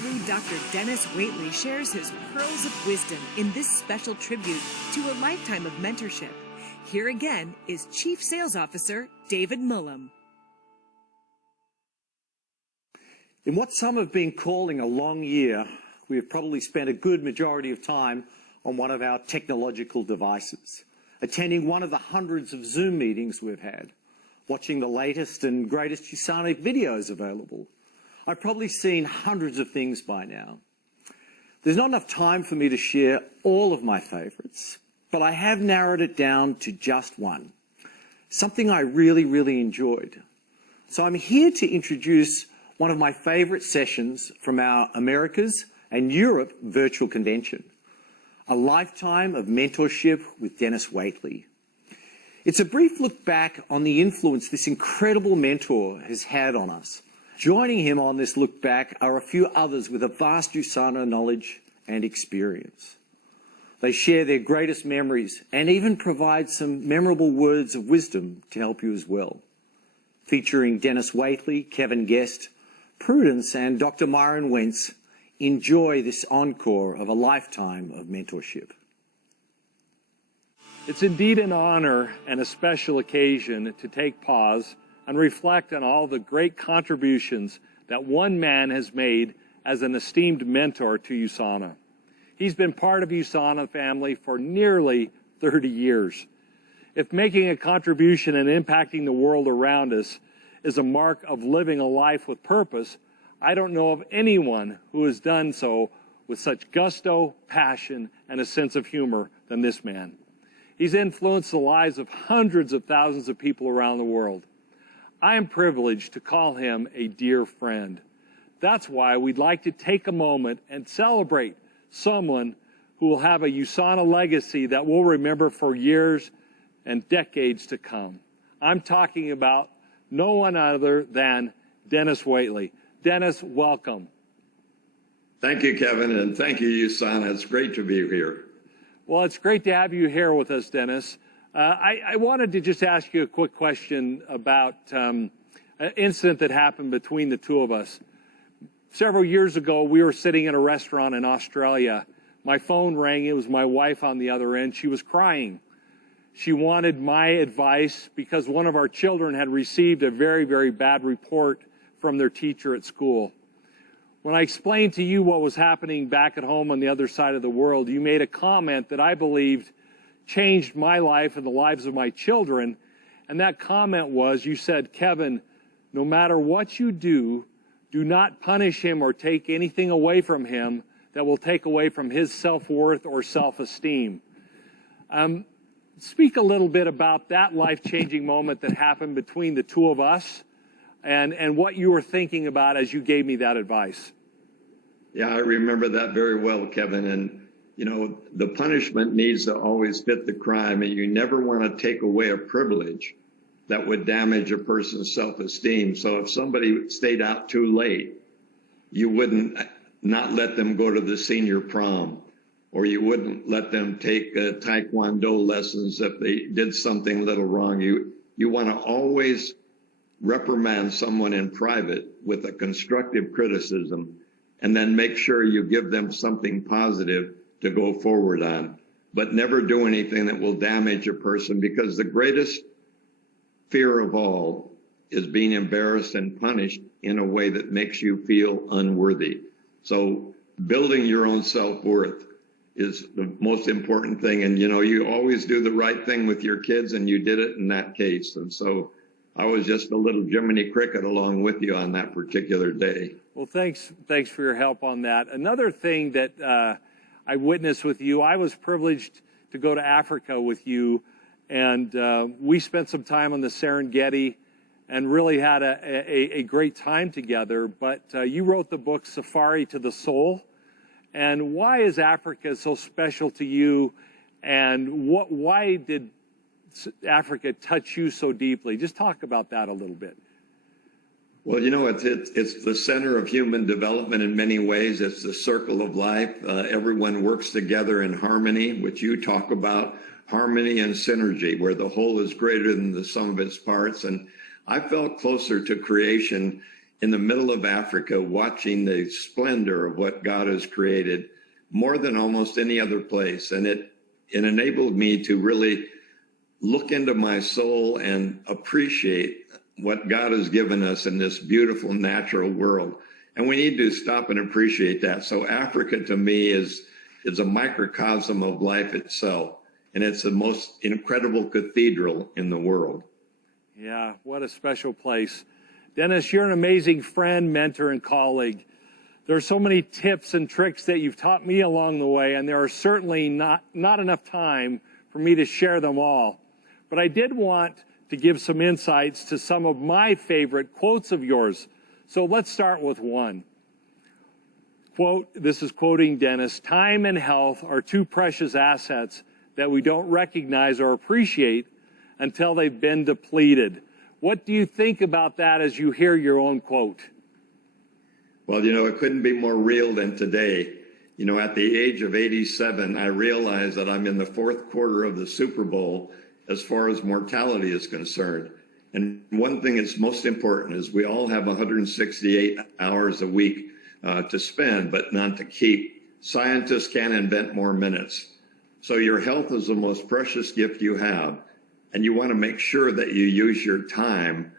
guru Dr. Denis Waitley shares his pearls of wisdom in this special tribute to a lifetime of mentorship. Here again is Chief Sales Officer David Mulham. In what some have been calling a long year, we have probably spent a good majority of time on one of our technological devices, attending one of the hundreds of Zoom meetings we've had, watching the latest and greatest USANA videos available. I've probably seen hundreds of things by now. There's not enough time for me to share all of my favorites, but I have narrowed it down to just one, something I really enjoyed. So I'm here to introduce one of my favorite sessions from our Americas and Europe virtual convention, a lifetime of mentorship with Denis Waitley. It's a brief look back on the influence this incredible mentor has had on us. Joining him on this look back are a few others with a vast USANA knowledge and experience. They share their greatest memories and even provide some memorable words of wisdom to help you as well. Featuring Denis Waitley, Kevin Guest, Prudence and Dr. Myron Wentz, enjoy this encore of a lifetime of mentorship. It's indeed an honor and a special occasion to take pause and reflect on all the great contributions that one man has made as an esteemed mentor to USANA. He's been part of USANA family for nearly 30 years. If making a contribution and impacting the world around us is a mark of living a life with purpose, I don't know of anyone who has done so with such gusto, passion, and a sense of humor than this man. He's influenced the lives of hundreds of thousands of people around the world. I am privileged to call him a dear friend. That's why we'd like to take a moment and celebrate someone who will have a USANA legacy that we'll remember for years and decades to come. I'm talking about no one other than Denis Waitley. Denis, welcome. Thank you, Kevin, and thank you, USANA. It's great to be here. Well, it's great to have you here with us, Denis. I wanted to just ask you a quick question about an incident that happened between the two of us. Several years ago, we were sitting in a restaurant in Australia. My phone rang. It was my wife on the other end. She was crying. She wanted my advice because one of our children had received a very bad report from their teacher at school. When I explained to you what was happening back at home on the other side of the world, you made a comment that I believed changed my life and the lives of my children. And that comment was, you said, Kevin, no matter what you do not punish him or take anything away from him that will take away from his self-worth or self-esteem. Speak a little bit about that life-changing moment that happened between the two of us and what you were thinking about as you gave me that advice. Yeah, I remember that very well, Kevin. And you know, the punishment needs to always fit the crime, and you never want to take away a privilege that would damage a person's self-esteem. So if somebody stayed out too late, you wouldn't not let them go to the senior prom, or you wouldn't let them take Taekwondo lessons if they did something a little wrong. You want to always reprimand someone in private with a constructive criticism, and then make sure you give them something positive to go forward on, but never do anything that will damage a person, because the greatest fear of all is being embarrassed and punished in a way that makes you feel unworthy. So building your own self-worth is the most important thing. And, you know, you always do the right thing with your kids, and you did it in that case. And so I was just a little Jiminy Cricket along with you on that particular day. Well, thanks for your help on that. Another thing that I witnessed with you, I was privileged to go to Africa with you, and we spent some time on the Serengeti and really had a great time together. But you wrote the book Safari to the Soul. And why is Africa so special to you, and why did Africa touch you so deeply? Just talk about that a little bit. Well, you know, it's the center of human development in many ways. It's the circle of life. Everyone works together in harmony, which you talk about, harmony and synergy, where the whole is greater than the sum of its parts. And I felt closer to creation in the middle of Africa, watching the splendor of what God has created more than almost any other place. And it enabled me to really look into my soul and appreciate what God has given us in this beautiful natural world. And we need to stop and appreciate that. So Africa to me is a microcosm of life itself. And it's the most incredible cathedral in the world. Yeah, what a special place. Dennis, you're an amazing friend, mentor, and colleague. There are so many tips and tricks that you've taught me along the way, and there are certainly not enough time for me to share them all. But I did want to give some insights to some of my favorite quotes of yours. So let's start with one. Quote, this is quoting Dennis, "Time and health are two precious assets that we don't recognize or appreciate until they've been depleted." What do you think about that as you hear your own quote? Well, it couldn't be more real than today. At the age of 87, I realized that I'm in the fourth quarter of the Super Bowl as far as mortality is concerned. And one thing that's most important is we all have 168 hours a week to spend, but none to keep. Scientists can't invent more minutes. So your health is the most precious gift you have. And you want to make sure that you use your time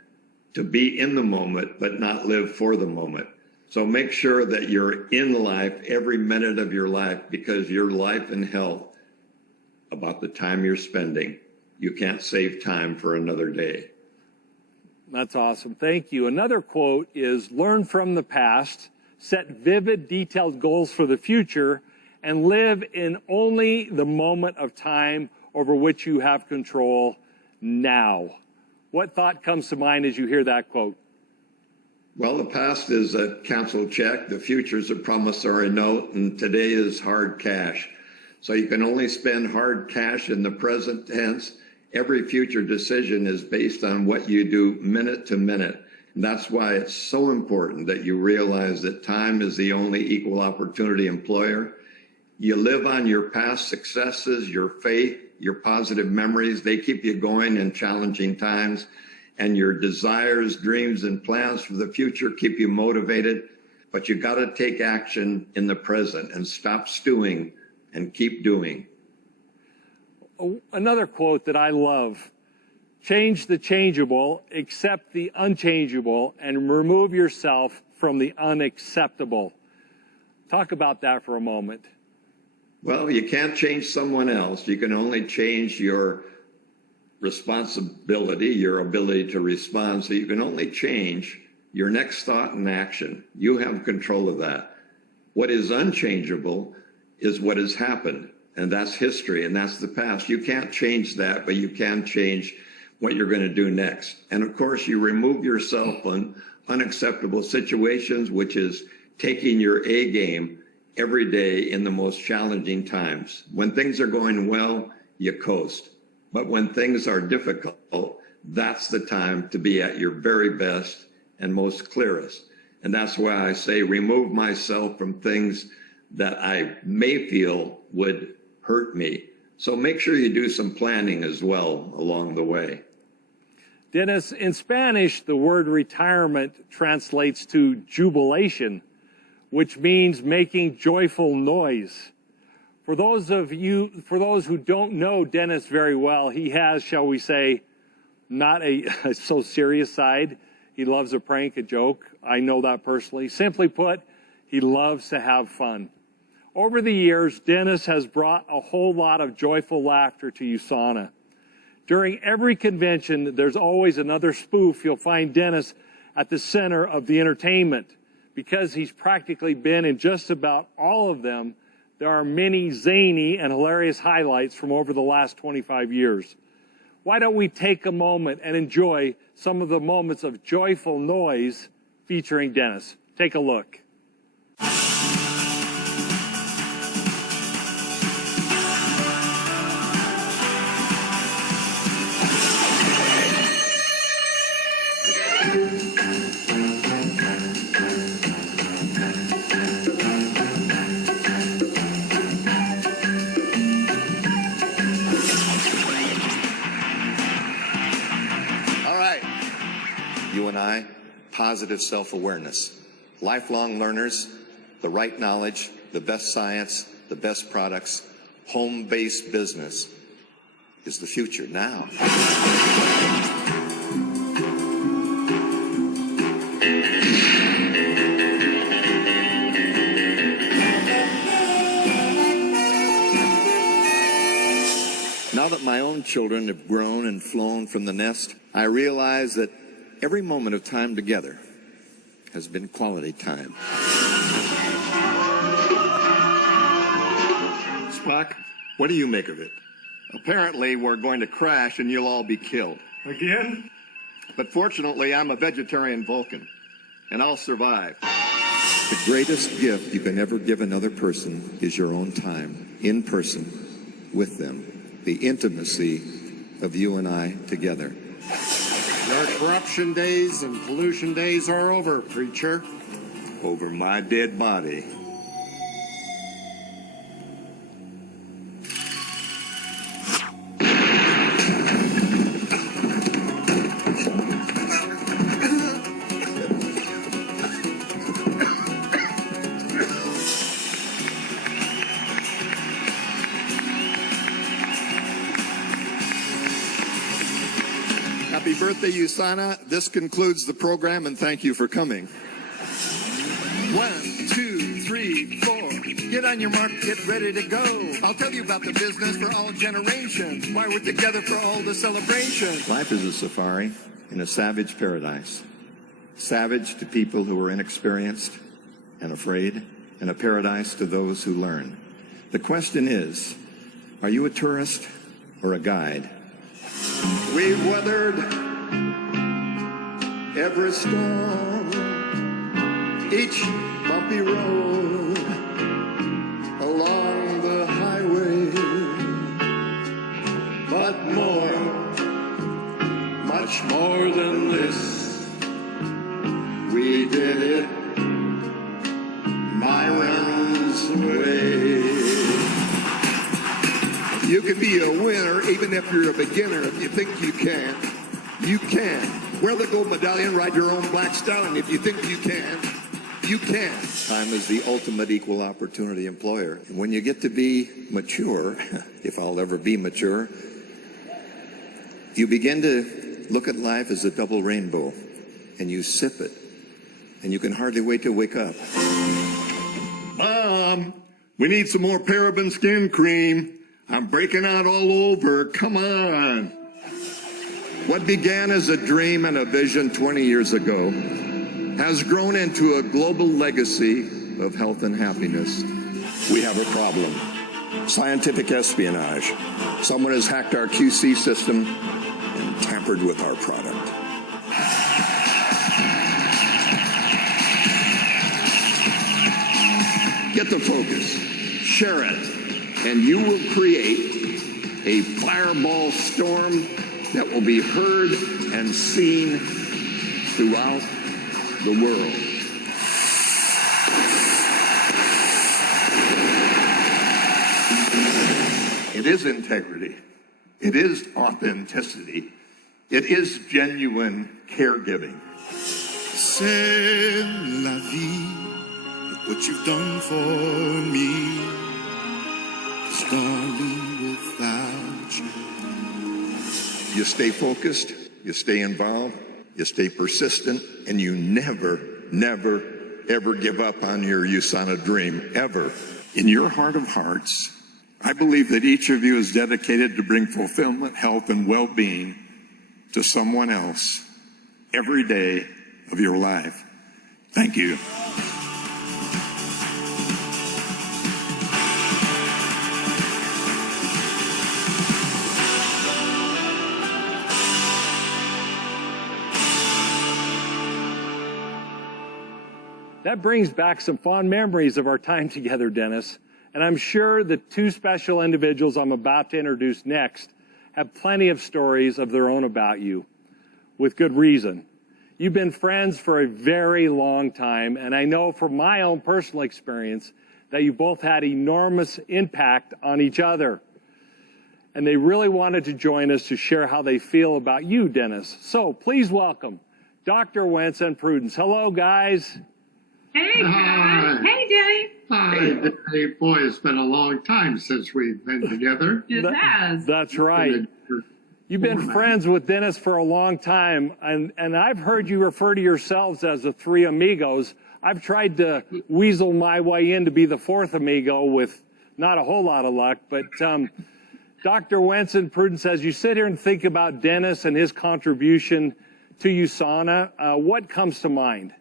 to be in the moment, but not live for the moment. So make sure that you're in life every minute of your life, because your life and health about the time you're spending. You can't save time for another day. That's awesome. Thank you. Another quote is, "Learn from the past, set vivid, detailed goals for the future, and live in only the moment of time over which you have control now." What thought comes to mind as you hear that quote? Well, the past is a canceled check, the future is a promissory note, and today is hard cash. So you can only spend hard cash in the present tense. Every future decision is based on what you do minute to minute. And that's why it's so important that you realize that time is the only equal opportunity employer. You live on your past successes, your faith, your positive memories. They keep you going in challenging times. And your desires, dreams, and plans for the future keep you motivated. But you got to take action in the present and stop stewing and keep doing. Another quote that I love: "Change the changeable, accept the unchangeable, and remove yourself from the unacceptable." Talk about that for a moment. Well, you can't change someone else. You can only change your responsibility, your ability to respond. So you can only change your next thought and action. You have control of that. What is unchangeable is what has happened, and that's history, and that's the past. You can't change that, but you can change what you're going to do next. And of course, you remove yourself from unacceptable situations, which is taking your A game every day in the most challenging times. When things are going well, you coast. But when things are difficult, that's the time to be at your very best and most clearest. And that's why I say remove myself from things that I may feel would hurt me. So make sure you do some planning as well along the way. Dennis, in Spanish, the word retirement translates to jubilation, which means making joyful noise. For those who don't know Dennis very well, he has, shall we say, not a so serious side. He loves a prank, a joke. I know that personally. Simply put, he loves to have fun. Over the years, Dennis has brought a whole lot of joyful laughter to USANA. During every convention, there's always another spoof. You'll find Dennis at the center of the entertainment. Because he's practically been in just about all of them, there are many zany and hilarious highlights from over the last 25 years. Why don't we take a moment and enjoy some of the moments of joyful noise featuring Dennis? Take a look. positive self-awareness. Lifelong learners, the right knowledge, the best science, the best products, home-based business is the future now. Now that my own children have grown and flown from the nest, I realize that every moment of time together has been quality time. Spock, what do you make of it? Apparently, we're going to crash and you'll all be killed. Again? But fortunately, I'm a vegetarian Vulcan, and I'll survive. The greatest gift you can ever give another person is your own time, in person, with them. The intimacy of you and I together. Your corruption days and pollution days are over, preacher. Over my dead body. Happy birthday, USANA. This concludes the program, and thank you for coming. 1, 2, 3, 4. Get on your mark, get ready to go. I'll tell you about the business for all generations, why we're together for all the celebrations. Life is a safari in a savage paradise. Savage to people who are inexperienced and afraid, and a paradise to those who learn. The question is, are you a tourist or a guide? We've weathered every storm, each bumpy road along the highway, but more, much more than this, we did it Myron's way. You can be a winner even if you're a beginner. If you think you can, you can. Wear the gold medallion, ride your own black stallion. If you think you can, you can. Time is the ultimate equal opportunity employer. And when you get to be mature, if I'll ever be mature, you begin to look at life as a double rainbow, and you sip it, and you can hardly wait to wake up. Mom, we need some more paraben skin cream. I'm breaking out all over. Come on. What began as a dream and a vision 20 years ago has grown into a global legacy of health and happiness. We have a problem. Scientific espionage. Someone has hacked our QC system and tampered with our product. Get the focus. Share it. And you will create a fireball storm that will be heard and seen throughout the world. It is integrity. It is authenticity. It is genuine caregiving. C'est la vie, look what you've done for me. Darling, without you. You stay focused, you stay involved, you stay persistent, and you never, never, ever give up on your USANA dream, ever. In your heart of hearts, I believe that each of you is dedicated to bring fulfillment, health, and well-being to someone else every day of your life. Thank you. That brings back some fond memories of our time together, Dennis. And I'm sure the two special individuals I'm about to introduce next have plenty of stories of their own about you, with good reason. You've been friends for a very long time, and I know from my own personal experience that you both had enormous impact on each other. And they really wanted to join us to share how they feel about you, Dennis. So please welcome Dr. Wentz and Prudence. Hello, guys. Hey, Kevin. Hey, Denny. Hi, Denny. Boy, it's been a long time since we've been together. It has. That's right. You've been friends with Dennis for a long time, and I've heard you refer to yourselves as the three amigos. I've tried to weasel my way in to be the fourth amigo with not a whole lot of luck, but Dr. Wentz and Prudence, as you sit here and think about Dennis and his contribution to USANA, what comes to mind?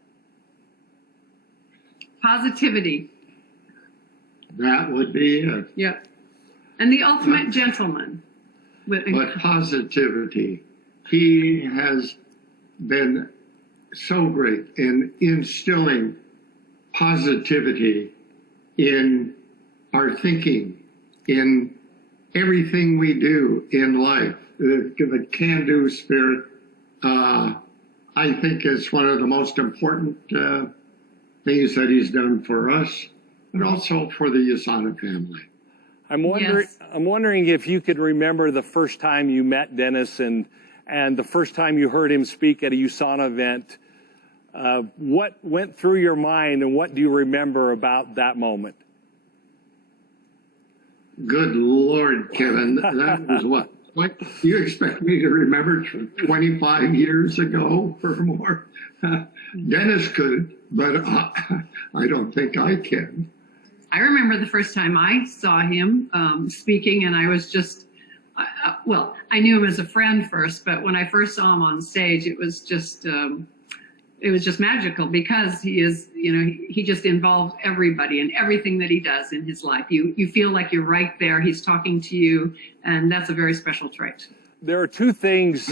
Positivity. That would be it. Yeah. And the ultimate gentleman. But positivity. He has been so great in instilling positivity in our thinking, in everything we do in life. The can-do spirit, I think, is one of the most important things that he's done for us, and also for the USANA family. I'm wondering if you could remember the first time you met Dennis and the first time you heard him speak at a USANA event. What went through your mind, and what do you remember about that moment? Good Lord, Kevin, that was what? What you expect me to remember 25 years ago or more? Dennis could, but I don't think I can. I remember the first time I saw him speaking, and I was just, well, I knew him as a friend first, but when I first saw him on stage, it was just magical, because he is, you know, he just involves everybody and everything that he does in his life. You feel like you're right there. He's talking to you, and that's a very special trait. There are two things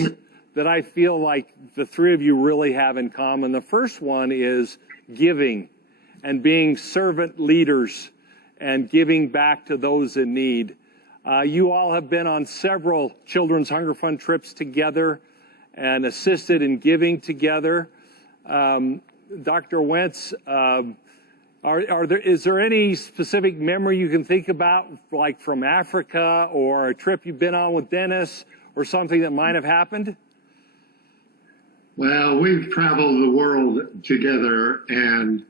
that I feel like the three of you really have in common. The first one is giving and being servant leaders and giving back to those in need. You all have been on several Children's Hunger Fund trips together and assisted in giving together. Dr. Wentz, is there any specific memory you can think about, like from Africa, or a trip you've been on with Dennis, or something that might have happened? Well, we've traveled the world together, and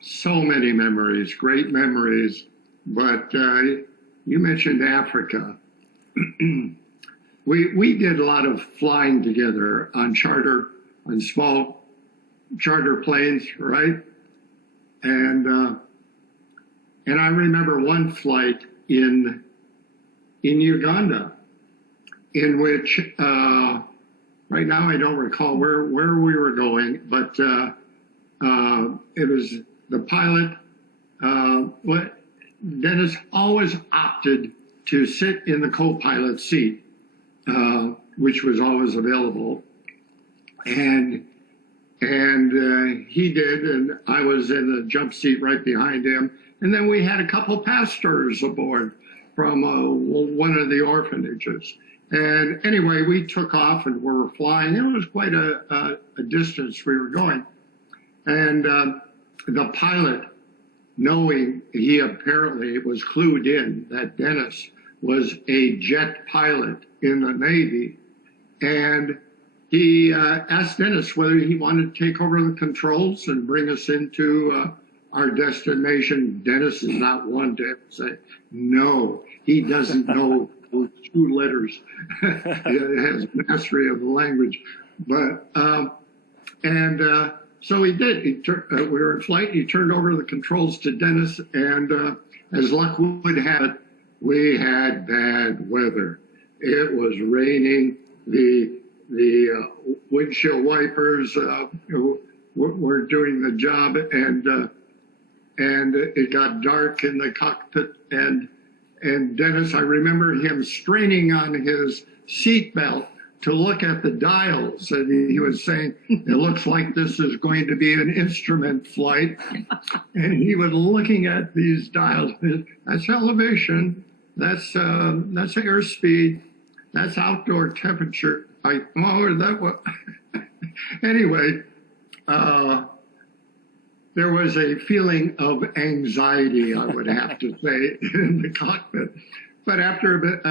so many memories, great memories. But you mentioned Africa. We did a lot of flying together on small charter planes, right? And I remember one flight in Uganda, in which right now I don't recall where we were going, but it was the pilot. Dennis always opted to sit in the co-pilot seat, which was always available, and he did, and I was in the jump seat right behind him. And then we had a couple pastors aboard from one of the orphanages. And anyway, we took off and we were flying. It was quite a distance we were going. And the pilot, knowing he apparently was clued in that Dennis was a jet pilot in the Navy, and he asked Dennis whether he wanted to take over the controls and bring us into our destination. Dennis is not one to say no. He doesn't know those two letters. He has mastery of the language. But so he did. We were in flight. He turned over the controls to Dennis, and as luck would have it, we had bad weather. It was raining. The windshield wipers were doing the job, and it got dark in the cockpit. And Dennis, I remember him straining on his seatbelt to look at the dials, and he was saying, "It looks like this is going to be an instrument flight." And he was looking at these dials. That's elevation. That's airspeed. That's outdoor temperature. Anyway, there was a feeling of anxiety, I would have to say, in the cockpit. But after a bit,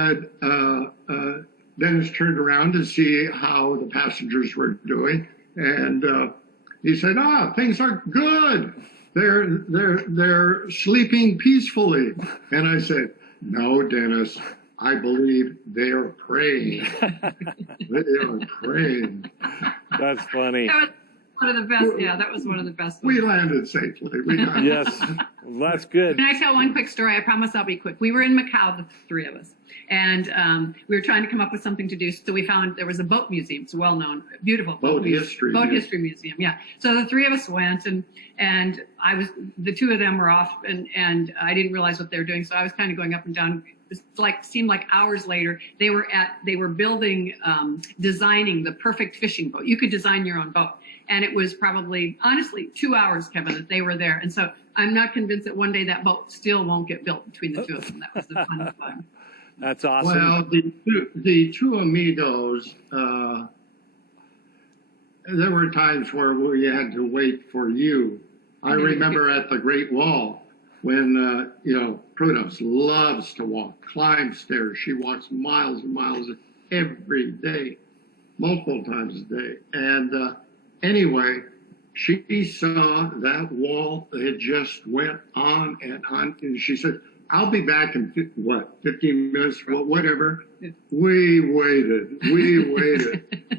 Dennis turned around to see how the passengers were doing, And he said, things are good. They're sleeping peacefully. And I said, no, Dennis, I believe they are praying. They are praying. That's funny. That was one of the best. Yeah, that was one of the best ones. We landed safely. Yes, well, that's good. Can I tell one quick story? I promise I'll be quick. We were in Macau, the three of us, and we were trying to come up with something to do. So we found there was a boat museum. It's a well-known, beautiful boat history museum. Yeah. So the three of us went, and the two of them were off, and I didn't realize what they were doing. So I was kind of going up and down. It seemed like hours later, they were building, designing the perfect fishing boat. You could design your own boat. And it was probably, honestly, 2 hours, Kevin, that they were there. And so I'm not convinced that one day that boat still won't get built between the two of them. That was the fun fun. That's awesome. Well, the two amigos, there were times where we had to wait for you. I remember at the Great Wall when, Prudence loves to walk, climb stairs. She walks miles and miles every day, multiple times a day. And anyway, she saw that wall. It just went on and on. And she said, I'll be back in 15 minutes, whatever. We waited.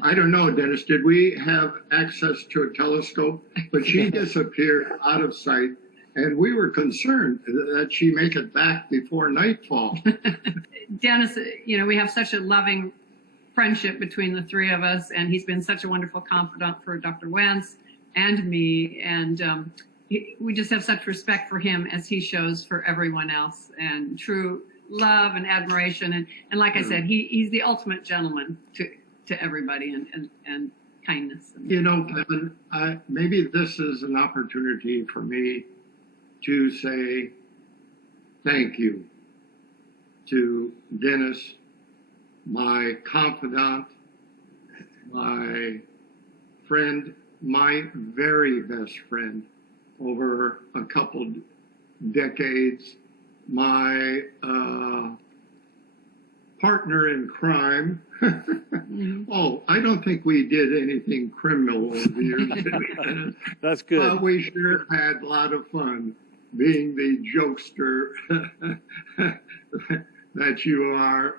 I don't know, Dennis, did we have access to a telescope? But she disappeared out of sight. And we were concerned that she make it back before nightfall. Dennis, we have such a loving friendship between the three of us, and he's been such a wonderful confidant for Dr. Wentz and me. And we just have such respect for him as he shows for everyone else, and true love and admiration. And like I said, he's the ultimate gentleman to everybody, and kindness. Kevin, maybe this is an opportunity for me to say thank you to Dennis, my confidant, my friend, my very best friend over a couple decades, my partner in crime. Oh, I don't think we did anything criminal over the years. That's good. But we sure had a lot of fun being the jokester that you are.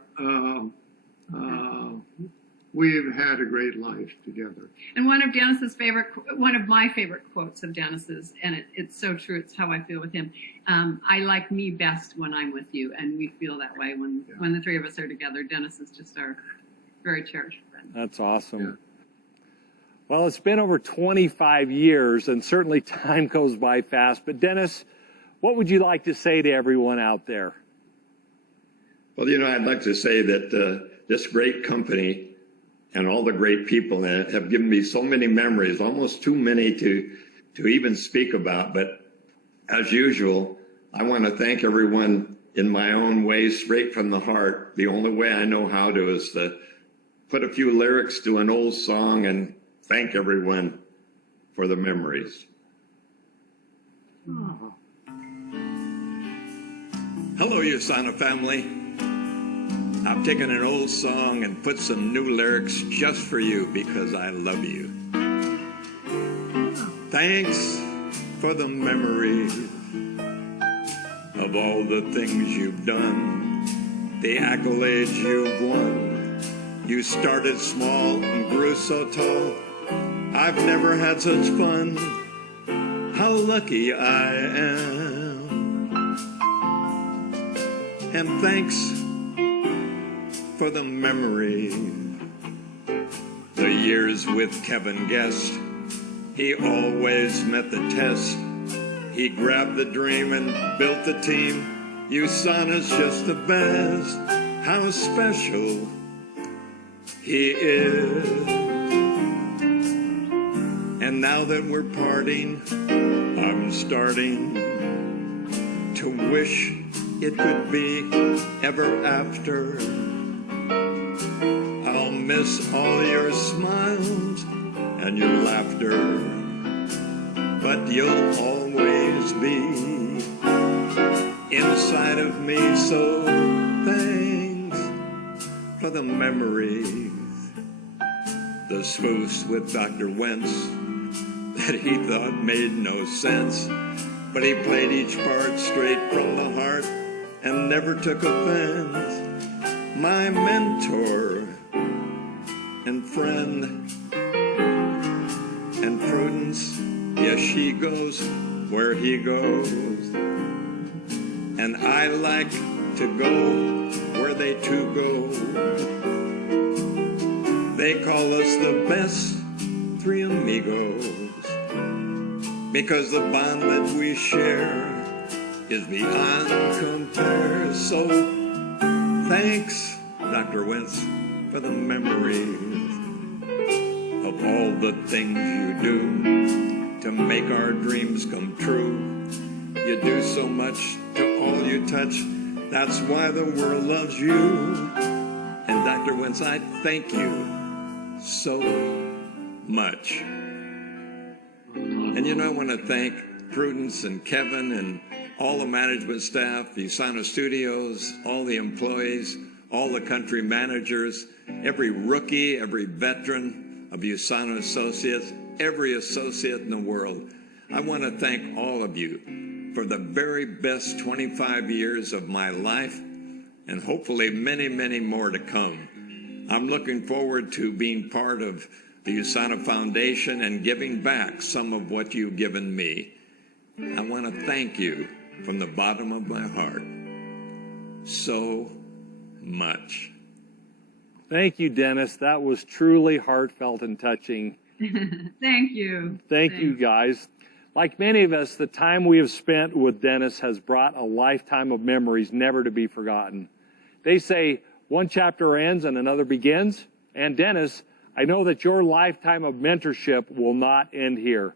We've had a great life together. And one of my favorite quotes of Dennis's, and it's so true, it's how I feel with him. I like me best when I'm with you, and we feel that way when the three of us are together. Dennis is just our very cherished friend. That's awesome. Yeah. Well, it's been over 25 years, and certainly time goes by fast. But Dennis, what would you like to say to everyone out there? Well, I'd like to say that this great company and all the great people in it have given me so many memories, almost too many to even speak about. But as usual, I want to thank everyone in my own way, straight from the heart. The only way I know how to is to put a few lyrics to an old song and thank everyone for the memories. Oh. Hello, USANA family. I've taken an old song and put some new lyrics just for you because I love you. Thanks for the memories of all the things you've done, the accolades you've won. You started small and grew so tall. I've never had such fun. How lucky I am. And thanks for the memories, the years with Kevin Guest. He always met the test. He grabbed the dream and built the team. USANA's just the best. How special he is. And now that we're parting, I'm starting to wish it could be ever after. I'll miss all your smiles and your laughter, but you'll always be inside of me. So thanks for the memories, the spoofs with Dr. Wentz that he thought made no sense. But he played each part straight from the heart and never took offense. My mentor and friend and Prudence, yes, she goes where he goes. And I like to go where they two go. They call us the best three amigos, because the bond that we share is beyond compare. So thanks, Dr. Wentz, for the memories of all the things you do to make our dreams come true. You do so much to all you touch. That's why the world loves you. And Dr. Wentz, I thank you so much. And I want to thank Prudence and Kevin and all the management staff, the USANA studios, all the employees, all the country managers, every rookie, every veteran of USANA associates, every associate in the world. I want to thank all of you for the very best 25 years of my life, and hopefully many, many more to come. I'm looking forward to being part of the USANA Foundation and giving back some of what you've given me. I want to thank you from the bottom of my heart so much. Thank you, Dennis. That was truly heartfelt and touching. Thank you. Thank you, guys. Like many of us, the time we have spent with Dennis has brought a lifetime of memories never to be forgotten. They say one chapter ends and another begins. And Dennis, I know that your lifetime of mentorship will not end here.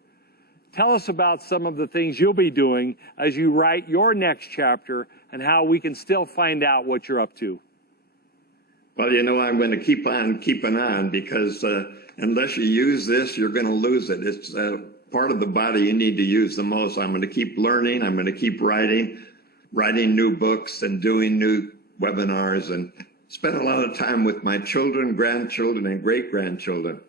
Tell us about some of the things you'll be doing as you write your next chapter and how we can still find out what you're up to. Well, I'm going to keep on keeping on, because unless you use this, you're going to lose it. It's part of the body you need to use the most. I'm going to keep learning. I'm going to keep writing new books and doing new webinars, and spend a lot of time with my children, grandchildren, and great-grandchildren.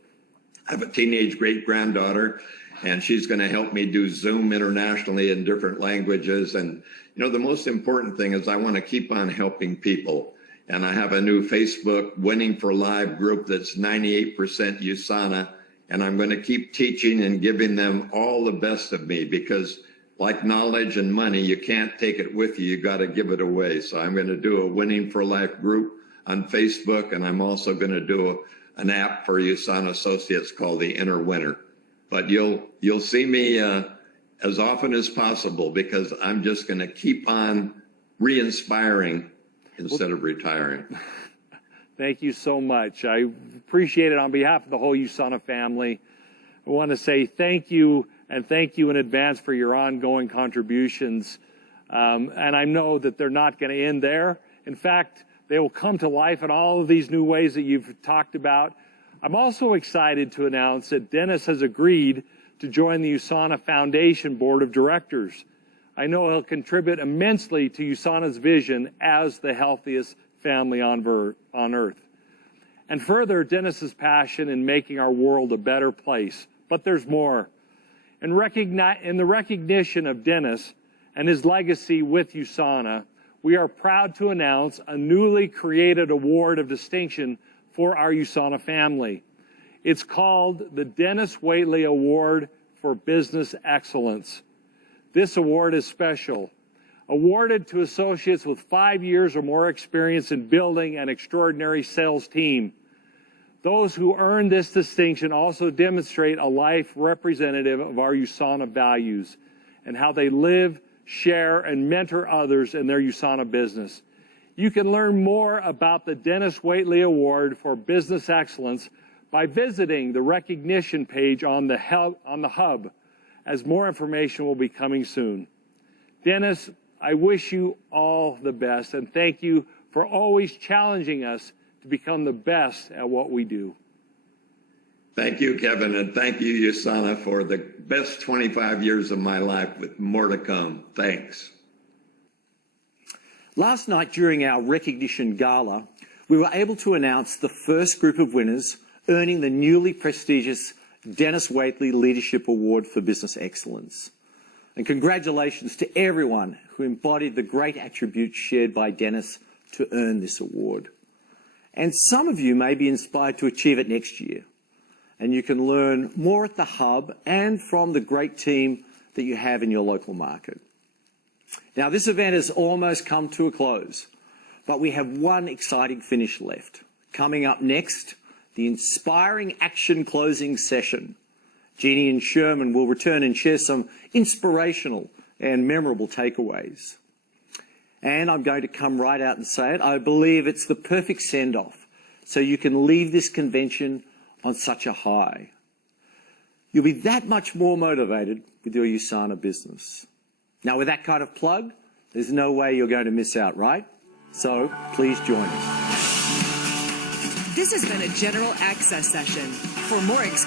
I have a teenage great-granddaughter, and she's going to help me do Zoom internationally in different languages. And, the most important thing is I want to keep on helping people. And I have a new Facebook Winning for Live group that's 98% USANA. And I'm going to keep teaching and giving them all the best of me, because like knowledge and money, you can't take it with you. You got to give it away. So I'm going to do a Winning for Life group on Facebook. And I'm also going to do an app for USANA associates called the Inner Winner. But you'll see me as often as possible, because I'm just going to keep on re-inspiring instead of retiring. Thank you so much. I appreciate it on behalf of the whole USANA family. I want to say thank you, and thank you in advance for your ongoing contributions. And I know that they're not going to end there. In fact, they will come to life in all of these new ways that you've talked about. I'm also excited to announce that Dennis has agreed to join the USANA Foundation Board of Directors. I know he'll contribute immensely to USANA's vision as the healthiest family on earth. And further, Dennis's passion in making our world a better place. But there's more. In the recognition of Dennis and his legacy with USANA, we are proud to announce a newly created award of distinction for our USANA family. It's called the Denis Waitley Award for Business Excellence. This award is special, awarded to associates with 5 years or more experience in building an extraordinary sales team. Those who earn this distinction also demonstrate a life representative of our USANA values and how they live, share, and mentor others in their USANA business. You can learn more about the Denis Waitley Award for Business Excellence by visiting the recognition page on the hub, as more information will be coming soon. Dennis, I wish you all the best, and thank you for always challenging us to become the best at what we do. Thank you, Kevin, and thank you, USANA, for the best 25 years of my life with more to come. Thanks. Last night during our recognition gala, we were able to announce the first group of winners earning the newly prestigious Denis Waitley Leadership Award for Business Excellence. And congratulations to everyone who embodied the great attributes shared by Denis to earn this award. And some of you may be inspired to achieve it next year. And you can learn more at the Hub and from the great team that you have in your local market. Now, this event has almost come to a close, but we have one exciting finish left. Coming up next, the inspiring action closing session. Jeannie and Sherman will return and share some inspirational and memorable takeaways. And I'm going to come right out and say it, I believe it's the perfect send-off, so you can leave this convention on such a high. You'll be that much more motivated with your USANA business. Now, with that kind of plug, there's no way you're going to miss out, right? So please join us. This has been a general access session. For more exclusive